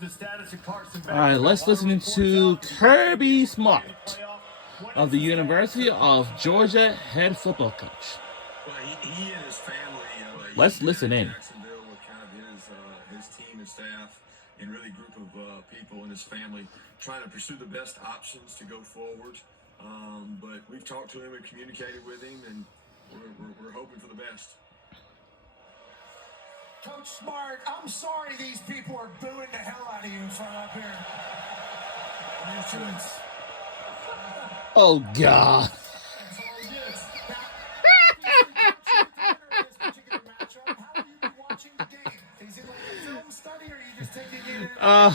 All right, let's listen to Kirby Smart of the University of Georgia head football coach. Well, he and his family, Let's listen in. Jacksonville with kind of his team and staff and really group of people in his family trying to pursue the best options to go forward. But we've talked to him and communicated with him, and we're hoping for the best. Coach Smart, I'm sorry these people are booing the hell out of you from up here. Oh, God. How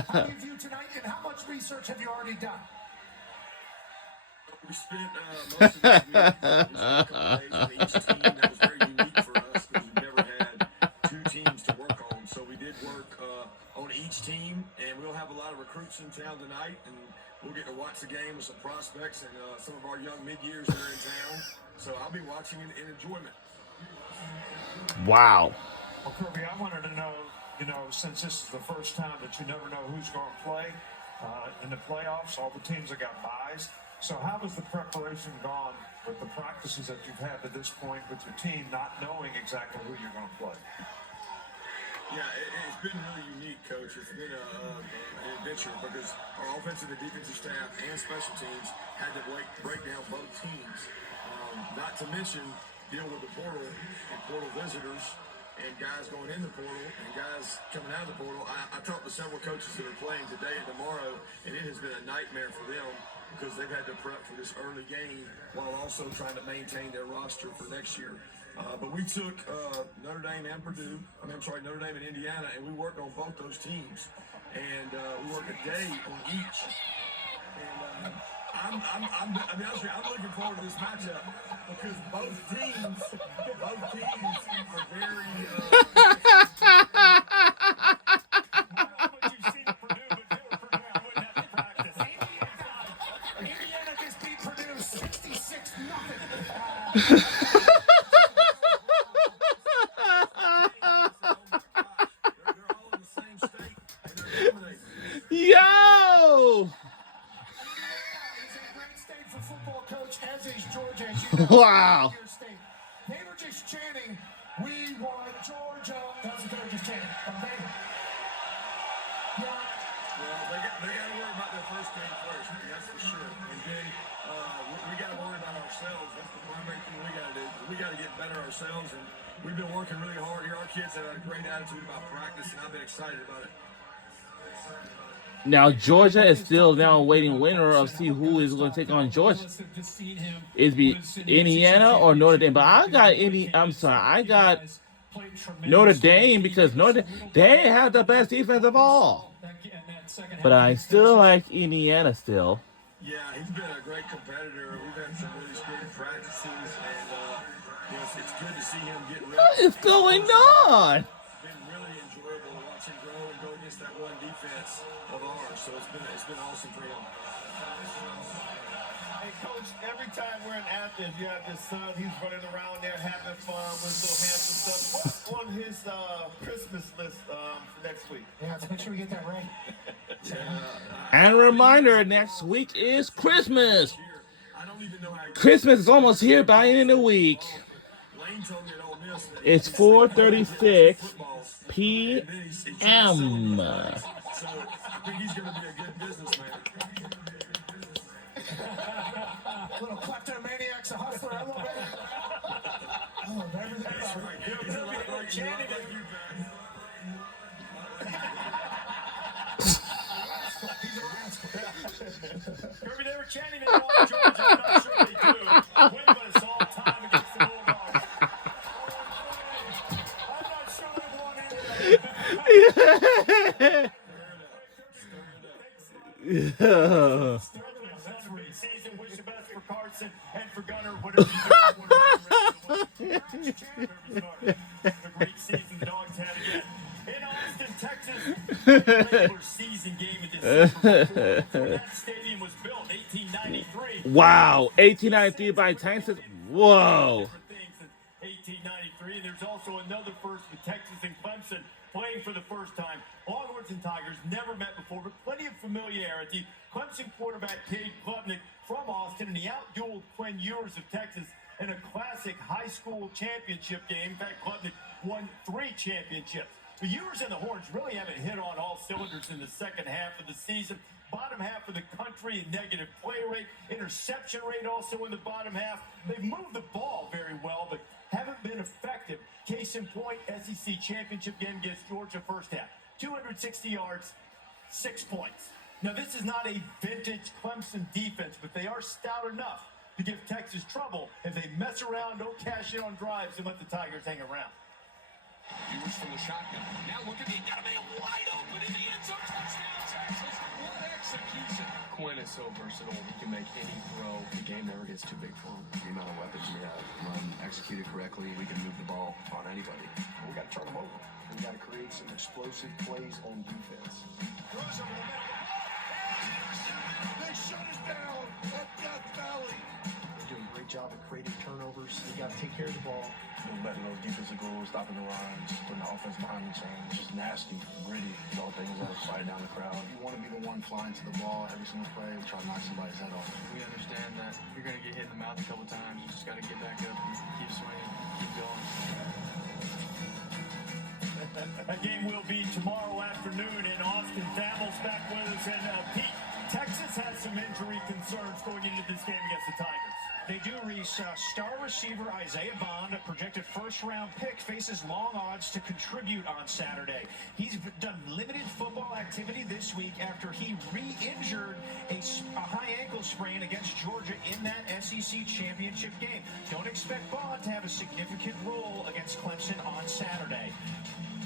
do you view tonight, and how much research have you already done? We spent most of this week a couple days on each team. That was very unique for us because we've never had two teams to work on. So we did work on each team, and we'll have a lot of recruits in town tonight, and we'll get to watch the game with some prospects and some of our young mid-years that are in town. So I'll be watching in enjoyment. Wow. Well, Kirby, I wanted to know, since this is the first time that you never know who's going to play in the playoffs, all the teams have got byes. So how has the preparation gone with the practices that you've had to this point with your team, not knowing exactly who you're going to play? Yeah, it's been really unique, Coach. It's been an adventure because our offensive and defensive staff and special teams had to break down both teams. Not to mention deal with the portal and portal visitors and guys going in the portal and guys coming out of the portal. I talked to several coaches that are playing today and tomorrow, and it has been a nightmare for them because they've had to prep for this early game while also trying to maintain their roster for next year. But we took Notre Dame and Notre Dame and Indiana, and we worked on both those teams. And we worked a day on each. And I'm looking forward to this matchup because both teams are very. Indiana just beat Purdue 66-0. Yo! Wow. They were just chanting, "We want Georgia." That's what they were just chanting. Okay? Yeah. Well, they got to worry about their first game first. That's for sure. And then we got to worry about ourselves. That's the primary thing we got to do. We got to get better ourselves, and we've been working really hard here. Our kids have had a great attitude about practice, and I've been excited about it. Now Georgia is still now waiting winner of see who is going to take on Georgia. Is be Indiana or Notre Dame? But I got Notre Dame because they have the best defense of all. But I still like Indiana still. Yeah, he's been a great competitor. We've had some really good practices, and it's good to see him get ready. What is going on? It's been really enjoyable to watch him grow and go against that one defense of ours. So it's been awesome for him. Hey, Coach, every time we're in Athens, you have this son. He's running around there having fun with his little handsome stuff. What's on his Christmas list for next week? Yeah, let's make sure we get that right. And a reminder, next week is Christmas. Christmas is almost here by the end of the week. It's 4:36 p.m. So I think he's going to be a good businessman. Little kleptomaniac's a hustler. I love it. I love everything about it. He's a lot like you, Kirby, they were chanting in Georgia. I'm not sure they do. Wait, but it's all time against the Bulldogs. I'm not sure they want any of that. Season, wish the best for Carson and for Gunner. Whatever you do, the great season the Dogs had again. In Austin, Texas, regular season game in December. That stadium was built in 1893. Wow, 1893 by Texas. Whoa. 1893. There's also another first with Texas and Clemson playing for the first time. Longhorns and Tigers never met before, but plenty of familiarity. Clemson quarterback Cade Klubnik from Austin, and he outdueled Quinn Ewers of Texas in a classic high school championship game. In fact, Klubnik won 3 championships. The Ewers and the Horns really haven't hit on all cylinders in the second half of the season. Bottom half of the country in negative play rate, interception rate also in the bottom half. They've moved the ball very well, but haven't been effective. Case in point, SEC championship game against Georgia first half. 260 yards, 6 points. Now, this is not a vintage Clemson defense, but they are stout enough to give Texas trouble if they mess around, don't cash in on drives, and let the Tigers hang around. Ewers from the shotgun. Now look at the, got a man wide open in the end zone. Touchdown, Texas. What execution. Quinn is so versatile. He can make any throw. The game never gets too big for him. The amount of weapons we have, run executed correctly, we can move the ball on anybody. We got to turn them over. We got to create some explosive plays on defense. Throws over the middle. They shut us down at Death Valley. We're doing a great job at creating turnovers. We got to take care of the ball. We're letting those defensive goals, stopping the runs, putting the offense behind the chains. Just nasty, gritty. It's all things that fight down the crowd. You want to be the one flying to the ball every single play and try to knock somebody's head off. We understand that you're going to get hit in the mouth a couple times. You just got to get back up and keep swinging, keep going. That game will be tomorrow afternoon in Austin. Thamels back with us. And Pete, Texas has some injury concerns going into this game against the Tigers. They do, Reese. Star receiver Isaiah Bond, a projected first-round pick, faces long odds to contribute on Saturday. He's done limited football activity this week after he re-injured a high ankle sprain against Georgia in that SEC championship game. Don't expect Bond to have a significant role against Clemson on Saturday.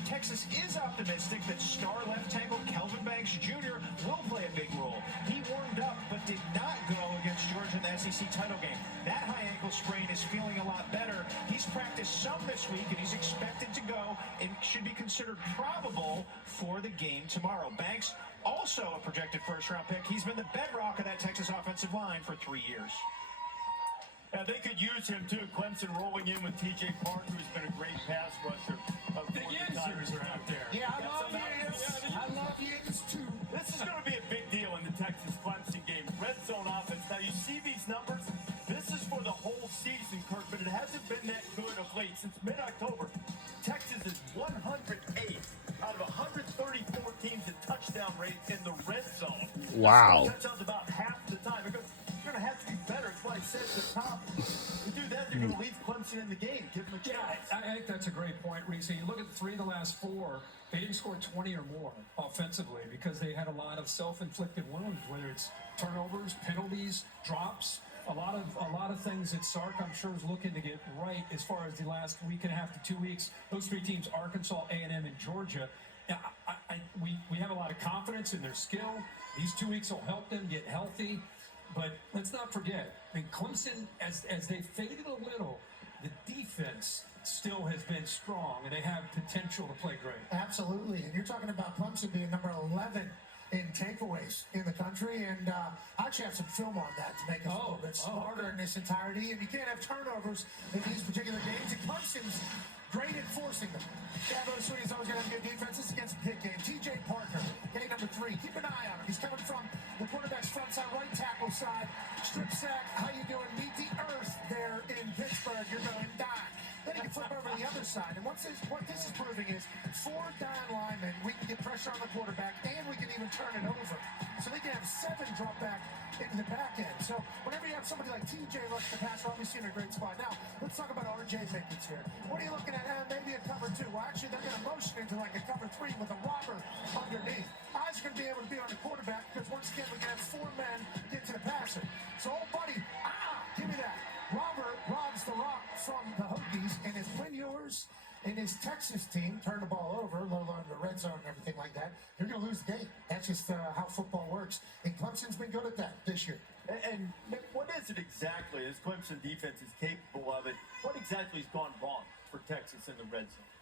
Texas is optimistic that star left tackle Kelvin Banks Jr. will play a big role. He warmed up but did not go against Georgia in the SEC title game. That high ankle sprain is feeling a lot better. He's practiced some this week and he's expected to go and should be considered probable for the game tomorrow. Banks, also a projected first-round pick. He's been the bedrock of that Texas offensive line for 3 years. Yeah, they could use him too. Clemson rolling in with T.J. Parker, who's been a great pass rusher. The Yinzers are out there. Yeah, I love Yinz too. This is going to be a big deal in the Texas-Clemson game. Red zone offense. Now, you see these numbers. This is for the whole season, Kirk, but it hasn't been that good of late. Since mid-October, Texas is 108th out of 134 teams in touchdown rates in the red zone. Wow. Touchdowns about half the time. Because you're going to have to be better. That's why I said at the top. To do that, you're going to leave Clemson in the game. Give them a chance. I think that's a great point, Reese. You look at 3 of the last 4, they didn't score 20 or more offensively because they had a lot of self-inflicted wounds, whether it's turnovers, penalties, drops, a lot of things that Sark, I'm sure, is looking to get right as far as the last week and a half to 2 weeks. Those 3 teams, Arkansas, A&M, and Georgia, we have a lot of confidence in their skill. These 2 weeks will help them get healthy. But let's not forget, I mean, Clemson, as they faded a little, the defense still has been strong, and they have potential to play great. Absolutely. And you're talking about Clemson being number 11 in takeaways in the country, and I actually have some film on that to make us a little bit smarter in this entirety. And you can't have turnovers in these particular games, and Clemson's great at forcing them. Dabo Swinney's always going to have good defenses against the pick game. T.J. Parker, game number 3. Keep an eye on him. He's coming from the quarterback's front side, right tackle side. Strip sack. How you doing? Meet the earth there in Pittsburgh. You're going to die. Then he can flip over to the other side. And what this is proving is 4 down linemen, we can get pressure on the quarterback, and we can even turn it over. So they can have 7 drop back into the back end. So whenever you have somebody like TJ rush the pass, we're obviously in a great spot. Now, let's talk about RJ Pickens here. What are you looking at? Maybe a cover 2. Well, actually, they're going to motion into like a cover 3 with a robber underneath. Eyes are going to be able to be on the quarterback because once again, we can have 4 men get to the passer. So, oh, buddy, give me that. Robert robs the rock from the Hokies, and if Quinn Ewers and his Texas team turn the ball over, low on the red zone and everything like that, you're going to lose the game. That's just how football works. And Clemson's been good at that this year. And what is it exactly, as Clemson defense is capable of it, what exactly has gone wrong for Texas in the red zone?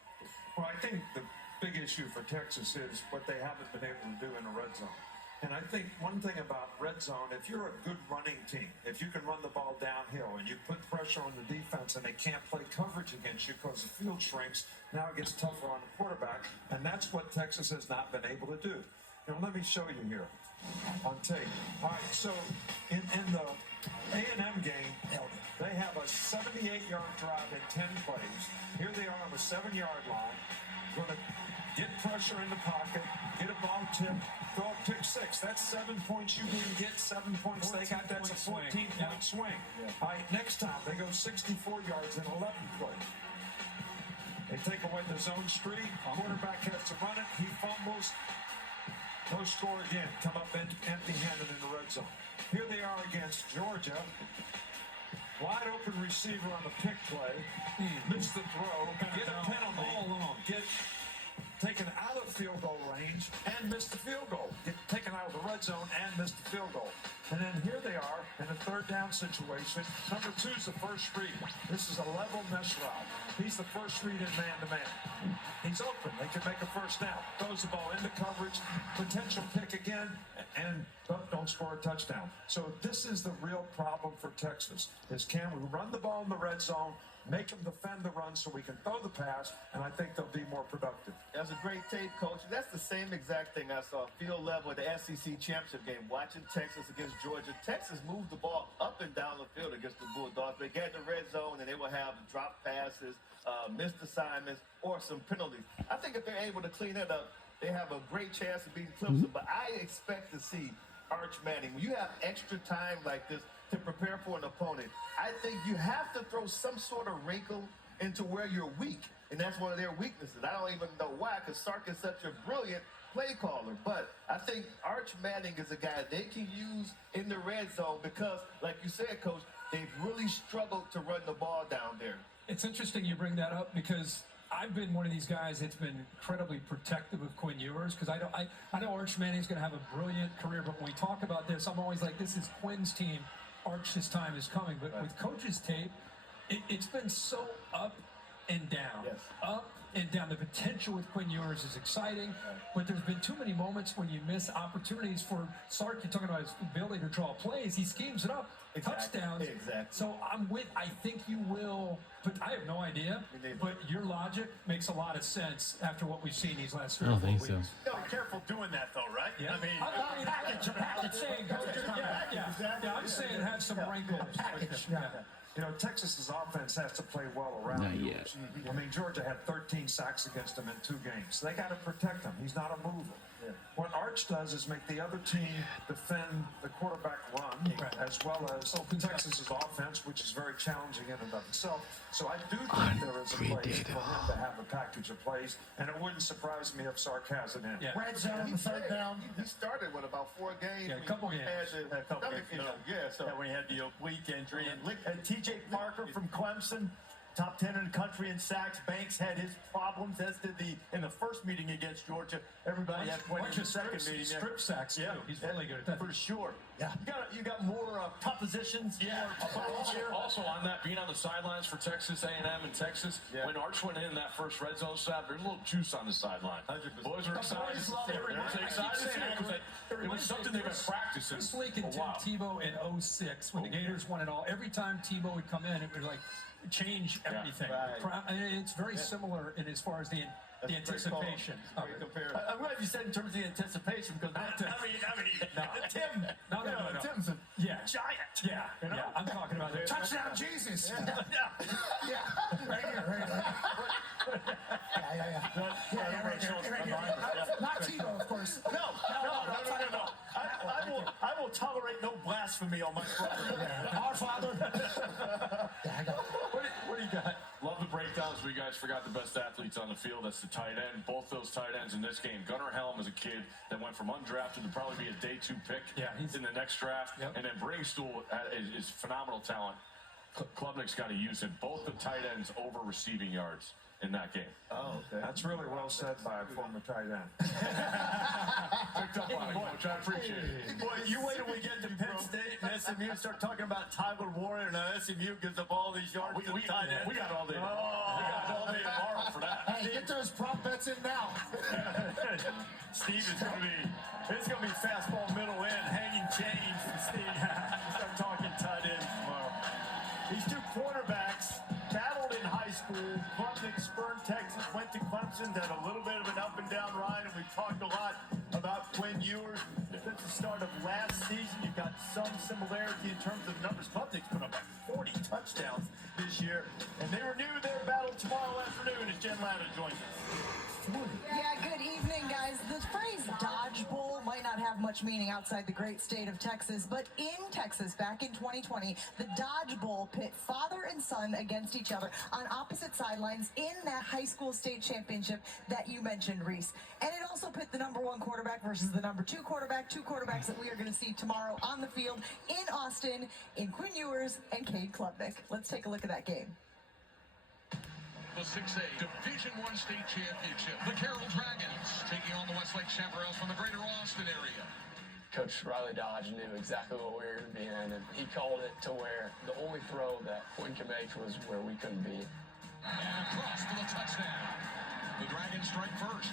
Well, I think the big issue for Texas is what they haven't been able to do in the red zone. And I think one thing about red zone, if you're a good running team, if you can run the ball downhill and you put pressure on the defense and they can't play coverage against you because the field shrinks, now it gets tougher on the quarterback. And that's what Texas has not been able to do. Let me show you here on tape. All right, so in the A&M game, they have a 78-yard drive in 10 plays. Here they are on the 7-yard line, going to get pressure in the pocket, get a ball tip, throw a pick six. That's 7 points you didn't get, 7 points they got. That's a 14-point swing. All right, next time they go 64 yards in 11 plays. They take away the zone streak. Quarterback has to run it. He fumbles. No score again. Come up empty-handed in the red zone. Here they are against Georgia. Wide open receiver on the pick play. Missed the throw. Get a penalty. Get taken out of field goal range and missed the field goal. Get taken out of the red zone and missed the field goal. And then here they are in a third down situation. Number 2 is the first read. This is a level mesh route. He's the first read in man-to-man. He's open. They can make a first down. Throws the ball into coverage. Potential pick again. And don't score a touchdown. So this is the real problem for Texas, is can we run the ball in the red zone, make them defend the run so we can throw the pass, and I think they'll be more productive. That's a great tape, Coach. That's the same exact thing I saw field level at the SEC championship game, watching Texas against Georgia. Texas moved the ball up and down the field against the Bulldogs. They get in the red zone, and they will have drop passes, missed assignments, or some penalties. I think if they're able to clean it up, they have a great chance of beating Clemson. But I expect to see Arch Manning, when you have extra time like this to prepare for an opponent, I think you have to throw some sort of wrinkle into where you're weak. And that's one of their weaknesses. I don't even know why, because Sark is such a brilliant play caller. But I think Arch Manning is a guy they can use in the red zone because, like you said, Coach, they've really struggled to run the ball down there. It's interesting you bring that up because I've been one of these guys that's been incredibly protective of Quinn Ewers because I know Arch Manning's going to have a brilliant career, but when we talk about this, I'm always like, this is Quinn's team. Arch's time is coming. But with Coach's tape, it's been so up and down. Yes. Up and down. The potential with Quinn Ewers is exciting, but there's been too many moments when you miss opportunities for Sark. You're talking about his ability to draw plays. He schemes it up. Touchdowns. Exactly. So I think you will, but I have no idea. But your logic makes a lot of sense after what we've seen these last 3 or 4 weeks. You gotta be careful doing that, though, right? Yeah. I mean, I'm saying have some wrinkles. Texas's offense has to play well around Not Ewers. yet. I mean, Georgia had 13 sacks against him in 2 games. They got to protect him. He's not a mover. What Arch does is make the other team defend the quarterback run as well as Texas's offense, which is very challenging in and of itself. So I do think there is a place for him to have a package of plays, and it wouldn't surprise me if Sark has it in. Yeah. Red zone, third down. He started with about 4 games. Yeah, a couple games. So when he had the oblique injury. And T.J. Parker from Clemson, top 10 in the country in sacks. Banks had his problems, as did in the first meeting against Georgia. Everybody had Quinn in the second meeting. Strip sacks, too. He's really good at that. For sure. Yeah. You got more top positions. Also on that, being on the sidelines for Texas A&M and Texas, when Arch went in that first red zone snap, there's a little juice on the sideline. 100%. Boys were excited. It was something they've been practicing. Chris Leak and Tim Tebow in 06, when the Gators won it all, every time Tebow would come in, it would change everything. And it's very similar in as far as the anticipation. I'm glad you said in terms of the anticipation because Tim. No. Tim's a giant. Yeah. I'm talking about the Touchdown, Jesus. Yeah. Right here. Not Tebow, of course. No. I will tolerate no blasphemy on my property. Our Father. What do you got? Love the breakdowns. We guys forgot the best athletes on the field. That's the tight end. Both those tight ends in this game. Gunnar Helm is a kid that went from undrafted to probably be a day 2 pick in the next draft. Yep. And then Bringstool is phenomenal talent. Klubnik's got to use him. Both the tight ends over receiving yards in that game. Oh, okay. That's really well said by a former tight end. Picked up on it, Coach. I appreciate it. Boy, you wait till we get to Penn State and SMU start talking about Tyler Warren, and SMU gives up all these yards to the tight end. We got all day. Oh. We got all day tomorrow for that. Hey, get those prop bets in now. Steve, it's gonna be fastball middle end, hanging change for Steve. Start talking tight ends tomorrow. These two quarterbacks battled in high school. Klubnik spurned Texas, went to Clemson, had a little bit of an up and down ride, and we've talked a lot about Quinn Ewers. Since the start of last season, you've got some similarity in terms of numbers. Klubnik's put up 40 touchdowns this year, and they renew their battle tomorrow afternoon as Jen Latta joins us. Yeah, good evening, guys. The phrase Dodge Bowl might not have much meaning outside the great state of Texas, but in Texas, back in 2020, the Dodge Bowl pit father and son against each other on opposite sidelines in that high school state championship that you mentioned, Reese. And it also pit the number 1 quarterback versus the number 2 quarterback, two quarterbacks that we are going to see tomorrow on the field in Austin, in Quinn Ewers and Cade Klubnik. Let's take a look at that game. The 6A Division I state championship. The Carroll Dragons taking on the Westlake Chaparrals from the greater Austin area. Coach Riley Dodge knew exactly what we were going to be in, and he called it to where the only throw that Quinn could make was where we couldn't be. And across for the touchdown. The Dragons strike first.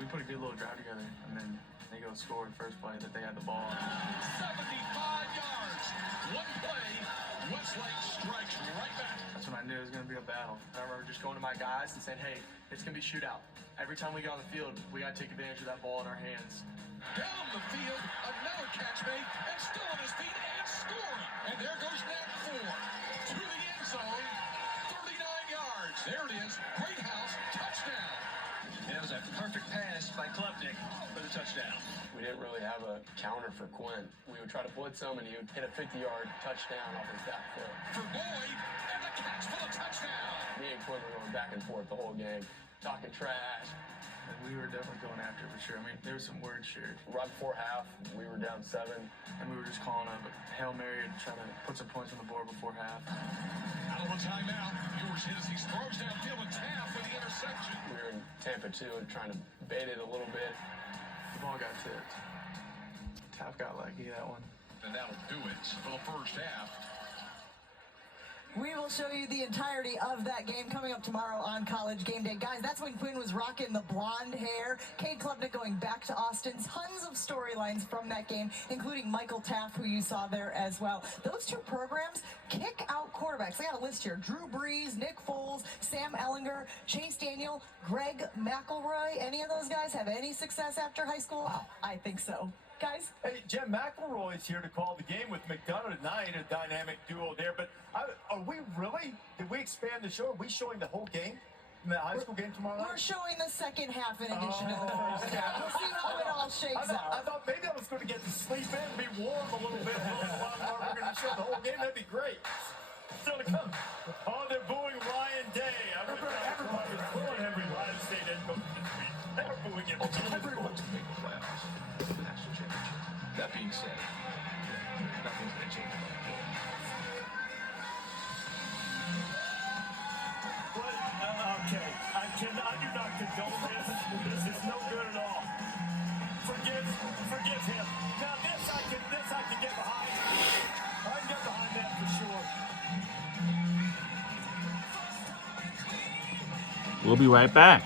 We put a good little drive together, and then they go score the first play that they had the ball. 75 yards. One play. Westlake strikes right back. That's when I knew it was going to be a battle. I remember just going to my guys and saying, hey, it's going to be shootout. Every time we get on the field, we got to take advantage of that ball in our hands. Down the field, another catch made, and still on his feet and scoring. And there goes Nat Ford to the end zone. 39 yards. There it is. Great house. Touchdown. And it was a perfect pass by Klubnik for the touchdown. We didn't really have a counter for Quinn. We would try to blitz him, and he would hit a 50-yard touchdown off his back foot. For Boyd, and the catch for the touchdown. Me and Quinn were going back and forth the whole game, talking trash. And we were definitely going after it for sure. I mean, there was some words shared. Right before half, we were down 7. And we were just calling a Hail Mary and trying to put some points on the board before half. Out of a timeout. Ewers hit as he throws downfield and Taft with the interception. We were in Tampa, too, and trying to bait it a little bit. The ball got tipped. Taft got lucky that one. And that'll do it for the first half. We will show you the entirety of that game coming up tomorrow on College Game Day. Guys, that's when Quinn was rocking the blonde hair. Cade Klubnik going back to Austin. Tons of storylines from that game, including Michael Taft, who you saw there as well. Those two programs kick out quarterbacks. I got a list here. Drew Brees, Nick Foles, Sam Ellinger, Chase Daniel, Greg McElroy. Any of those guys have any success after high school? Wow. I think so. Guys? Hey, Jim McElroy's here to call the game with McDonough tonight, a dynamic duo there. But are we really? Did we expand the show? Are we showing the whole game? The high school game tomorrow night? We're showing the second half in addition to the first half. We'll see how it all shakes out. I thought maybe I was going to get to sleep in and be warm a little bit while we're going to show the whole game. That'd be great. Still to come. Oh, they're booing Ryan Day. Everybody's booing everybody. State head coach this week. They're booing everyone. To make the playoffs, the national championship. That being said, nothing's going to change about that. Okay, I do not condone this. This is no good at all. Forgive him. Now this I can get behind. I can get behind that for sure. We'll be right back.